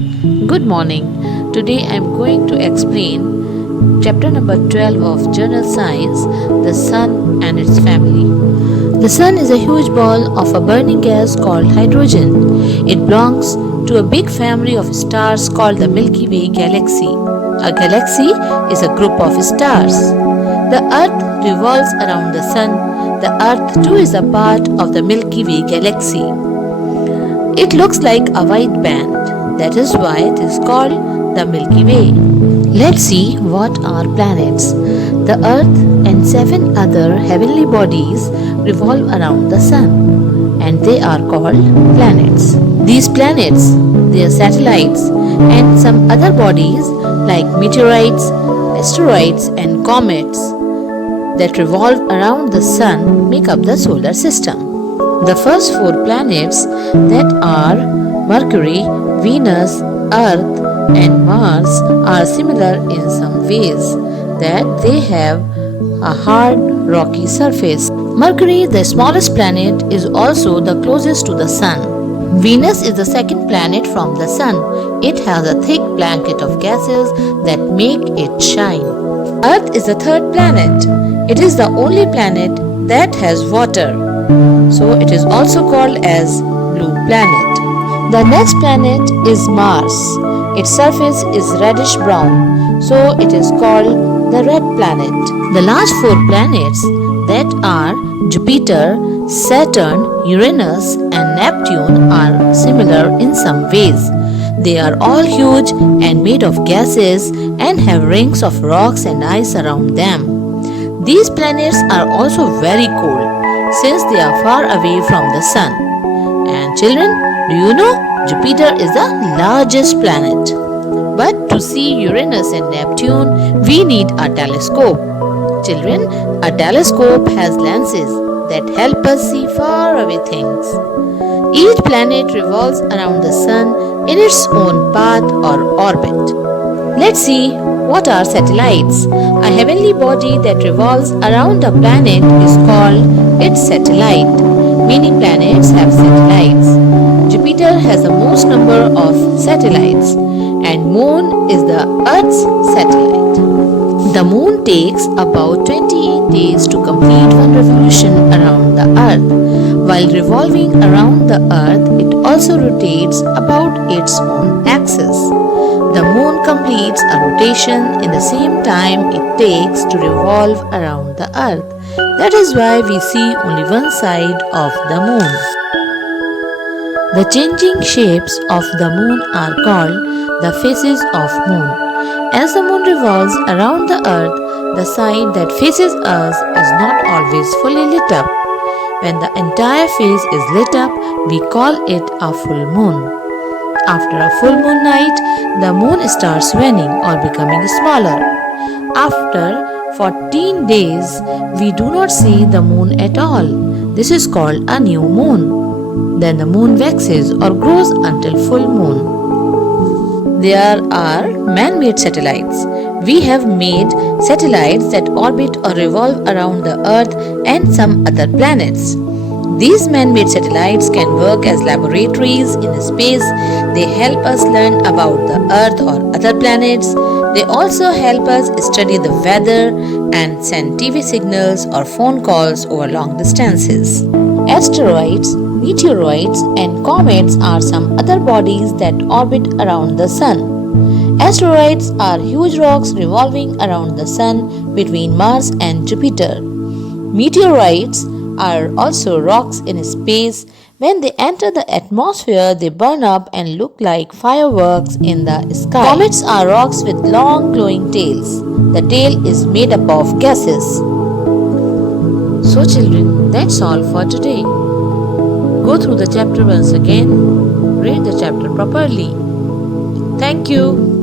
Good morning. Today I am going to explain chapter number 12 of Journal Science, the Sun and its Family. The Sun is a huge ball of a burning gas called hydrogen. It belongs to a big family of stars called the Milky Way Galaxy. A galaxy is a group of stars. The Earth revolves around the Sun. The Earth too is a part of the Milky Way Galaxy. It looks like a white band. That is why it is called the Milky Way. Let's see what are planets. The Earth and 7 other heavenly bodies revolve around the Sun, and they are called planets. These planets, their satellites, and some other bodies like meteorites, asteroids, and comets that revolve around the Sun make up the solar system. The first 4 planets, that are Mercury, Venus, Earth, and Mars, are similar in some ways, that they have a hard, rocky surface. Mercury, the smallest planet, is also the closest to the Sun. Venus is the second planet from the Sun. It has a thick blanket of gases that make it shine. Earth is the third planet. It is the only planet that has water, so it is also called as blue planet. The next planet is Mars. Its surface is reddish brown, so it is called the red planet. The last 4 planets, that are Jupiter, Saturn, Uranus, and Neptune, are similar in some ways. They are all huge and made of gases and have rings of rocks and ice around them. These planets are also very cold since they are far away from the Sun. And children, do you know Jupiter is the largest planet? But to see Uranus and Neptune, we need a telescope. Children, a telescope has lenses that help us see far away things. Each planet revolves around the Sun in its own path or orbit. Let's see what are satellites. A heavenly body that revolves around a planet is called its satellite, meaning planets have satellites. Jupiter has the most number of satellites, and Moon is the Earth's satellite. The Moon takes about 28 days to complete one revolution around the Earth. While revolving around the Earth, it also rotates about its own axis. The Moon completes a rotation in the same time it takes to revolve around the Earth. That is why we see only one side of the Moon. The changing shapes of the Moon are called the phases of Moon. As the Moon revolves around the Earth, the side that faces us is not always fully lit up. When the entire face is lit up, we call it a full moon. After a full moon night, the moon starts waning or becoming smaller. After 14 days, we do not see the moon at all. This is called a new moon. Then the moon waxes or grows until full moon. There are man-made satellites. We have made satellites that orbit or revolve around the Earth and some other planets. These man-made satellites can work as laboratories in space. They help us learn about the Earth or other planets. They also help us study the weather and send TV signals or phone calls over long distances. Asteroids, meteoroids, and comets are some other bodies that orbit around the Sun. Asteroids are huge rocks revolving around the Sun between Mars and Jupiter. Meteorites are also rocks in space. When they enter the atmosphere, they burn up and look like fireworks in the sky. Comets are rocks with long glowing tails. The tail is made up of gases. So children, that's all for today. Go through the chapter once again. Read the chapter properly. Thank you.